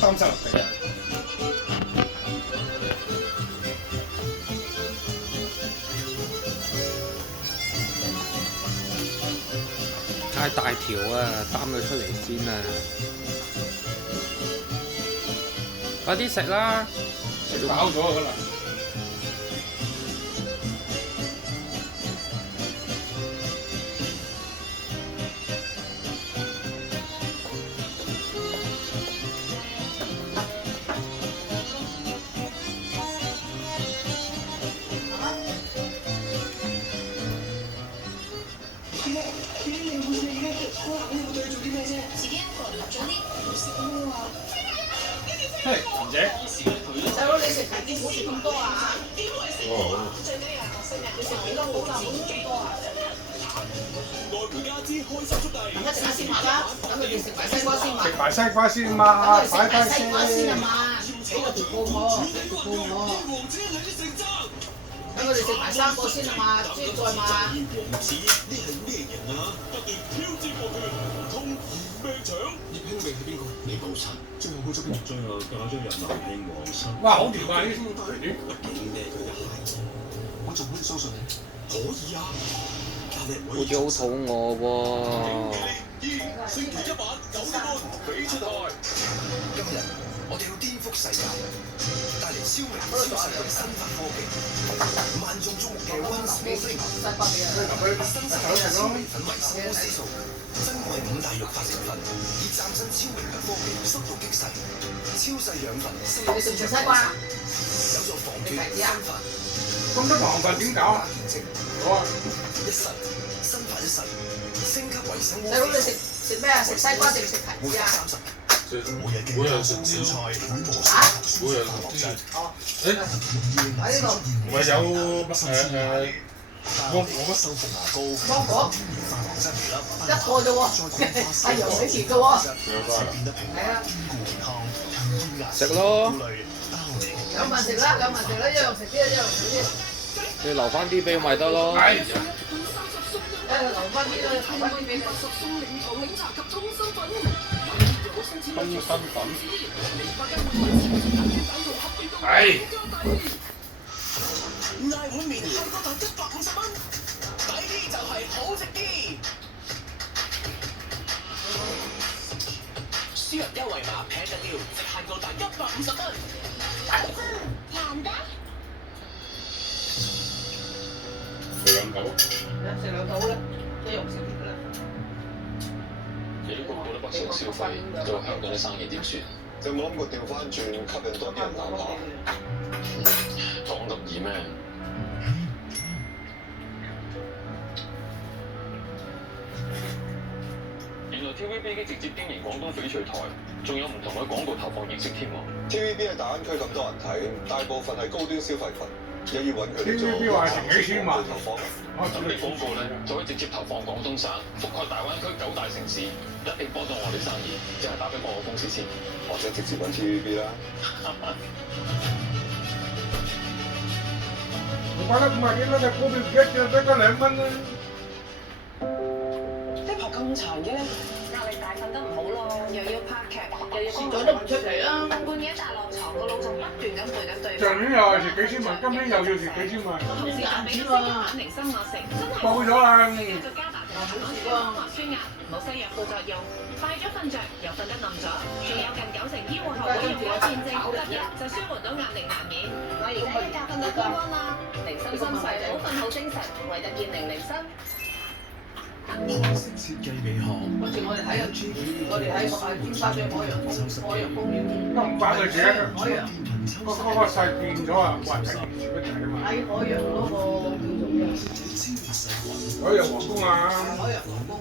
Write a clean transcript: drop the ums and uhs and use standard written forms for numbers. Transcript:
擔心嚟嘅。太大條啊，擔佢出嚟先啊！快啲食啦！食飽咗可能。嘿，賢姐。細佬，你食排啲唔好食咁多啊！哦。你食幾多好啦？唔好咁多啊！等一陣間先埋啦，等佢哋食埋西瓜先嘛。食埋西瓜先嘛，擺低西瓜先啊先。嘛，俾個條布我，條布我。等佢哋食埋3個先啊嘛，先再嘛。葉興榮係邊個？李寶臣。最後去咗邊？最後嫁咗入南慶皇室。哇，好甜啊！呢啲魚。勁咩佢嘅孩子？我仲可以相信你？可以啊，但係唔可以。好似好肚餓喎。星期一晚9點半俾出台。今日我哋要顛覆世界，帶嚟超明超世嘅生物科技，萬眾矚目嘅溫室模式，新鮮嘅超微粉維生素色素，珍貴5大肉化成分，以嶄新超微粉科技濕度極細，超細養分，你食唔食西瓜啊？有助防脫生發。咁多糖分點搞啊？好啊！一世生發一世，升級維生。細佬，你食咩啊？食西瓜定食提子啊？每日食小菜，每日食哦。誒，喺呢度。唔係有我乜修復牙膏，芒果一個啫喎，係楊偉傑嘅喎。係啊。食咯。兩份食啦，一樣食啲，一樣食啲。你留翻啲俾我咪得咯。哎呀！留翻啲啦，留翻啲俾佢。通心粉。係。嗌碗麵香港豆150蚊，抵啲就係好食啲。輸入優惠碼平得了，直限高達150蚊。鹹嘅。食兩口。食兩口啦，一樣食啲㗎啦。如果冇得北上消費，做香港啲生意點算？有冇諗過調翻轉吸引多啲人南下？講得易咩？原來 TVB 已經直接經營廣東翡翠台，仲有唔同嘅廣告投放形式添喎。TVB 喺大灣區咁多人睇，大部分係高端消費群，又要揾佢哋做 TVB 話成幾千萬投放。咁啲廣告咧就可以直接投放廣東省，覆蓋大灣區9大城市，一定幫到我哋生意。即係打俾我公司先，或者直接揾 TVB 啦。唔怪得咁啊！點解隻股票一隻得2蚊咧？啲學咁殘嘅，壓力大瞓得唔好咯，又要拍劇，又要遲早都唔出嚟啦。半夜大落床，個腦仲不斷咁背緊對白。上年又係蝕幾千萬，今年又要蝕幾千萬。同時間俾個星期零生我食，真係報咗啦。繼續加大糖糖脂肪或酸壓，冇西藥副作用，快咗瞓着又瞓得冧咗，仲有近90%醫護學會用咗見證9+1就舒緩到壓力難免。我而家一覺瞓到高安啦，零身心細，好瞓好精神，為特見零生。設計美學。嗰時我哋喺尖沙咀海洋公園。都唔關佢事啊！海洋。嗰個勢變咗啊！哇！睇電視嗰陣啊嘛。喺海洋嗰個叫做咩？海洋皇宮啊！海洋皇宮。